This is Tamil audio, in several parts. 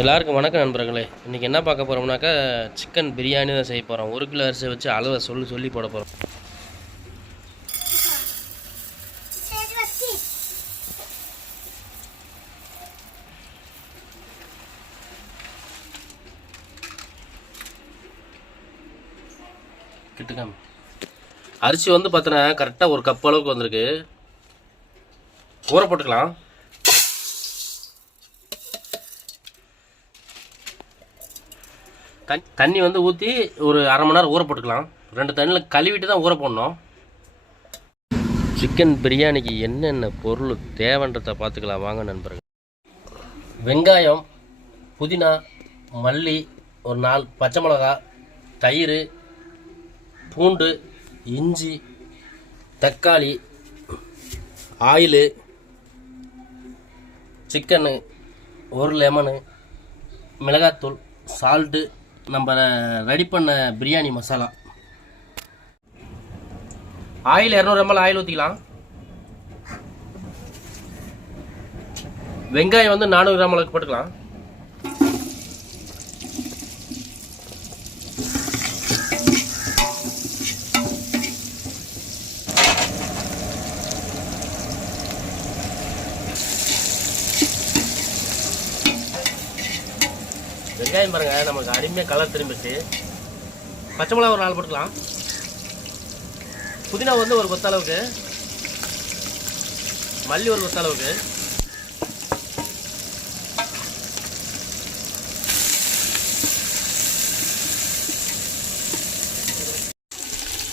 எல்லாருக்கும் வணக்கம் நண்பர்களே. இன்றைக்கி என்ன பார்க்க போகிறோம்னாக்கா சிக்கன் பிரியாணி தான் செய்ய போகிறோம் ஒரு கிலோ அரிசி வச்சு அளவை சொல்லி சொல்லி போட போகிறோம் கிட்டுக்காம. அரிசி வந்து பார்த்தோன்னா கரெக்டாக ஒரு கப் அளவுக்கு வந்திருக்கு. ஊற போட்டுக்கலாம். தண்ணி வந்து ஊற்றி ஒரு அரை மணி நேரம் ஊற போட்டுக்கலாம். ரெண்டு தண்ணியில் கழுவிட்டு தான் ஊற போடணும். சிக்கன் பிரியாணிக்கு என்னென்ன பொருள் தேவைன்றதை பார்த்துக்கலாம். வாங்க நண்பர்கள். வெங்காயம் புதினா மல்லி ஒரு நாலு பச்சை மிளகா தயிர் பூண்டு இஞ்சி தக்காளி ஆயிலு சிக்கனு ஒரு லெமனு மிளகாத்தூள் சால்ட்டு நம்ம ரெடி பண்ண பிரியாணி மசாலா. ஆயில் இரநூறு எம்எல் ஆயில் ஊற்றிக்கலாம் வெங்காயம் வந்து நானூறு கிராம் அளவுக்கு போட்டுக்கலாம். வெங்காயம் பாருங்க நமக்கு அருமையாக கலர் திரும்பிச்சு. பச்சை மிளகா ஒரு நாலு போட்டுக்கலாம். புதினா வந்து ஒரு கொத்த அளவுக்கு. மல்லி ஒரு கொத்த அளவுக்கு.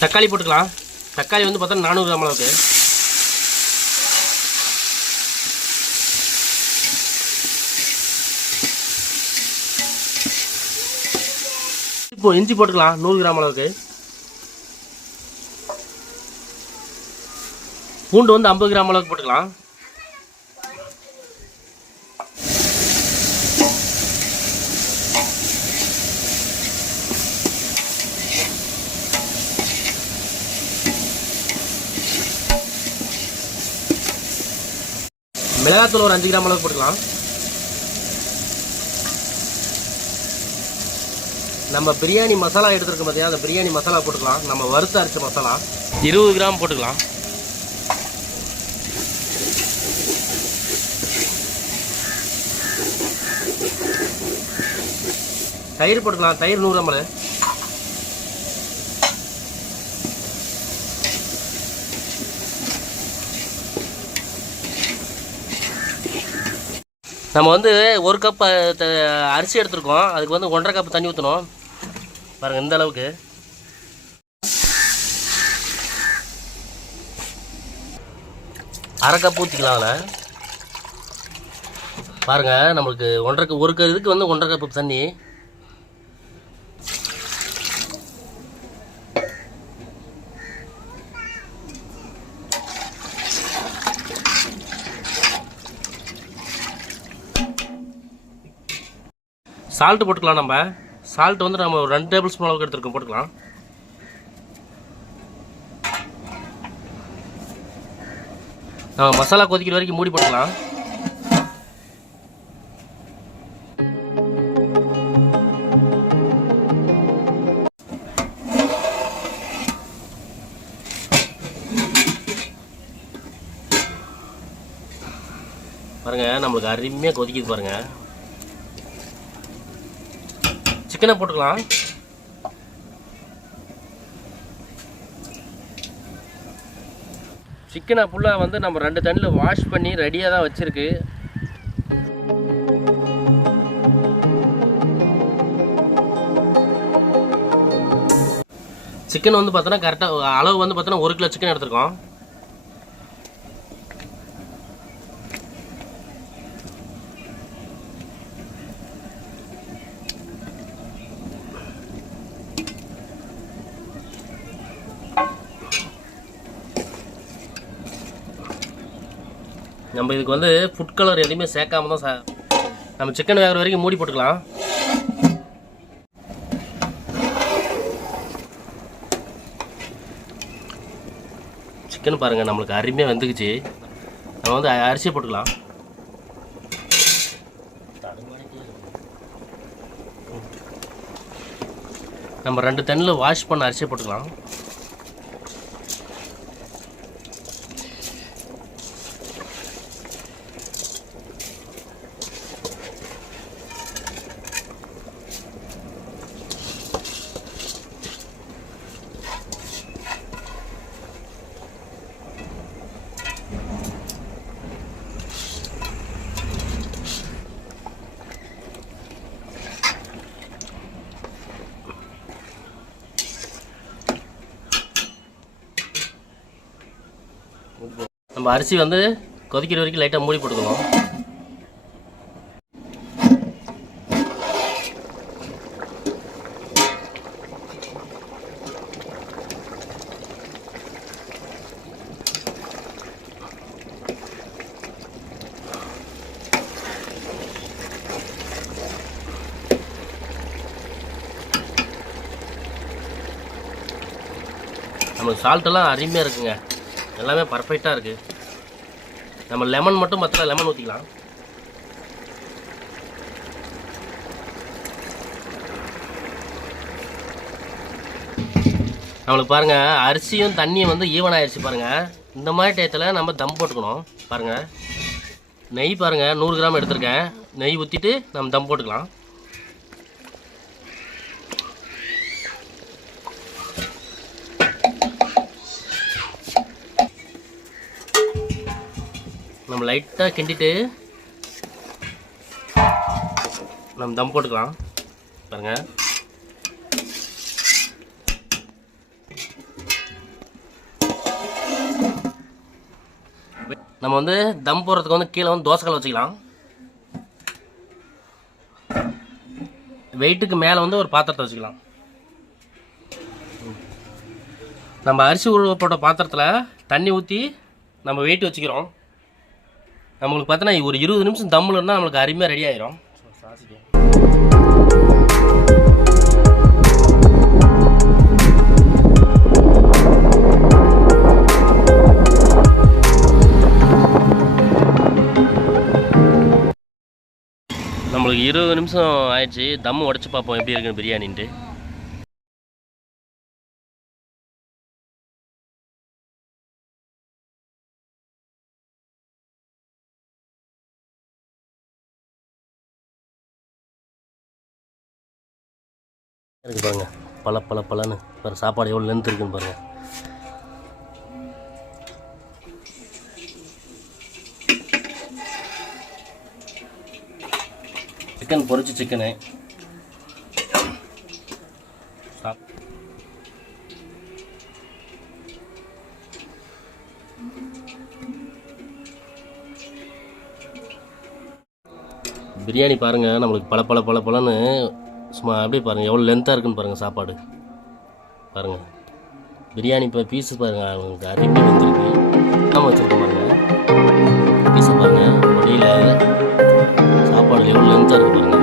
தக்காளி போட்டுக்கலாம். தக்காளி வந்து பார்த்தா நானூறு கிராம் அளவுக்கு. இப்போ இஞ்சி போட்டுக்கலாம் நூறு கிராம் அளவுக்கு. பூண்டு வந்து ஐம்பது கிராம் அளவுக்கு போட்டுக்கலாம். மிளகாத்தூள் ஒரு அஞ்சு கிராம் அளவுக்கு போட்டுக்கலாம். நம்ம பிரியாணி மசாலா எடுத்துருக்க பார்த்தியா அந்த பிரியாணி மசாலா போட்டுக்கலாம். நம்ம வறுத்து அரைச்ச மசாலா. இருபது கிராம் போட்டுக்கலாம். தயிர் போட்டுக்கலாம். தயிர் நூறு அம்பல் நம்ம வந்து ஒரு கப் அரிசி எடுத்திருக்கோம். அதுக்கு வந்து ஒன்றரை கப் தண்ணி ஊற்றணும் பாருங்கள் இந்த அளவுக்கு. அரை கப் ஊற்றிக்கலாம்ல பாருங்க பாருங்கள் நம்மளுக்கு ஒன்றரை கப் ஒரு க- இதுக்கு வந்து ஒன்றரை கப் தண்ணி. சால்ட்டு போட்டுக்கலாம் நம்ம. சால்ட் வந்து நம்ம ஒரு ரெண்டு டேபிள் ஸ்பூன் அளவுக்கு எடுத்துருக்கோம் போட்டுக்கலாம். நம்ம மசாலா கொதிக்கிற வரைக்கும் மூடி போட்டுக்கலாம். பாருங்க நம்மளுக்கு அருமையாக கொதிக்குது பாருங்க. சிக்கனை போட்டுக்கலாம். சிக்கனை ஃபுல்லாக வந்து நம்ம ரெண்டு தண்ணியில் வாஷ் பண்ணி ரெடியாக தான் வச்சுருக்கு. சிக்கன் வந்து பார்த்தோன்னா கரெக்டாக அளவு வந்து பார்த்தோன்னா ஒரு கிலோ சிக்கன் எடுத்துருக்கோம். நம்ம இதுக்கு வந்து ஃபுட் கலர் எதுவுமே சேர்க்காம தான் சார் நம்ம சிக்கன் வேகிற வரைக்கும் மூடி போட்டுக்கலாம். சிக்கன் பாருங்கள் நம்மளுக்கு அருமையாக வந்துக்குச்சு. நம்ம வந்து அரிசியை போட்டுக்கலாம். நம்ம ரெண்டு தென்னில் வாஷ் பண்ண அரிசியை போட்டுக்கலாம். நம்ம அரிசி வந்து கொதிக்கிற வரைக்கும் லைட்டாக மூடி போட்டுக்கணும். நம்மளுக்கு சால்ட்டெல்லாம் அருமையாக இருக்குங்க. எல்லாமே பர்ஃபெக்டாக இருக்குது நம்ம லெமன் மட்டும் மற்ற லெமன் ஊற்றிக்கலாம் நம்மளுக்கு பாருங்கள் அரிசியும் தண்ணியும் வந்து ஈவன் ஆயிடுச்சு பாருங்கள் இந்த மாதிரி டயத்தில் நம்ம தம் போட்டுக்கணும். பாருங்கள் நெய் பாருங்கள் நூறு கிராம் எடுத்திருக்கேன். நெய் ஊற்றிட்டு நம்ம தம் போட்டுக்கலாம். நம்ம லைட்டாக கிண்டிட்டு நம்ம தம் போட்டுக்கலாம். பாருங்க. நம்ம வந்து தம் போடுறதுக்கு வந்து கீழே வந்து தோசைக்கல் வச்சுக்கலாம். வெயிட்டுக்கு மேலே வந்து ஒரு பாத்திரத்தை வச்சுக்கலாம். நம்ம அரிசி உருவப்பட்ட பாத்திரத்தில் தண்ணி ஊற்றி நம்ம வெயிட் வச்சுக்கிறோம். நம்மளுக்கு பார்த்தோன்னா ஒரு இருபது நிமிஷம் தம்மில் இருந்தால் நம்மளுக்கு அருமையாக ரெடி ஆயிரும். நம்மளுக்கு இருபது நிமிஷம் ஆயிடுச்சு. தம் உடச்சி பார்ப்போம். எப்படி இருக்குன்னு பிரியாணின்ட்டு. இருக்கு பாருங்கள் பல பல பலன்னு பாரு சாப்பாடு எவ்வளோ லென்த் இருக்குன்னு பாருங்கள் சிக்கன் பொரிச்சு சிக்கனு சாப் பிரியாணி பாருங்கள் நம்மளுக்கு பல பல பல பலன்னு சும்மா அப்படியே பாருங்கள் எவ்வளோ லென்த்தாக இருக்குன்னு பாருங்கள் சாப்பாடு. பாருங்கள் பிரியாணி இப்போ பீஸு பாருங்கள் அவங்களுக்கு அருமையாக வந்துருக்கு. நம்ம வச்சுருக்கோம் பாருங்கள் பீஸை பாருங்கள் வழியில் சாப்பாடு எவ்வளோ லென்த்தாக இருக்குது பாருங்கள்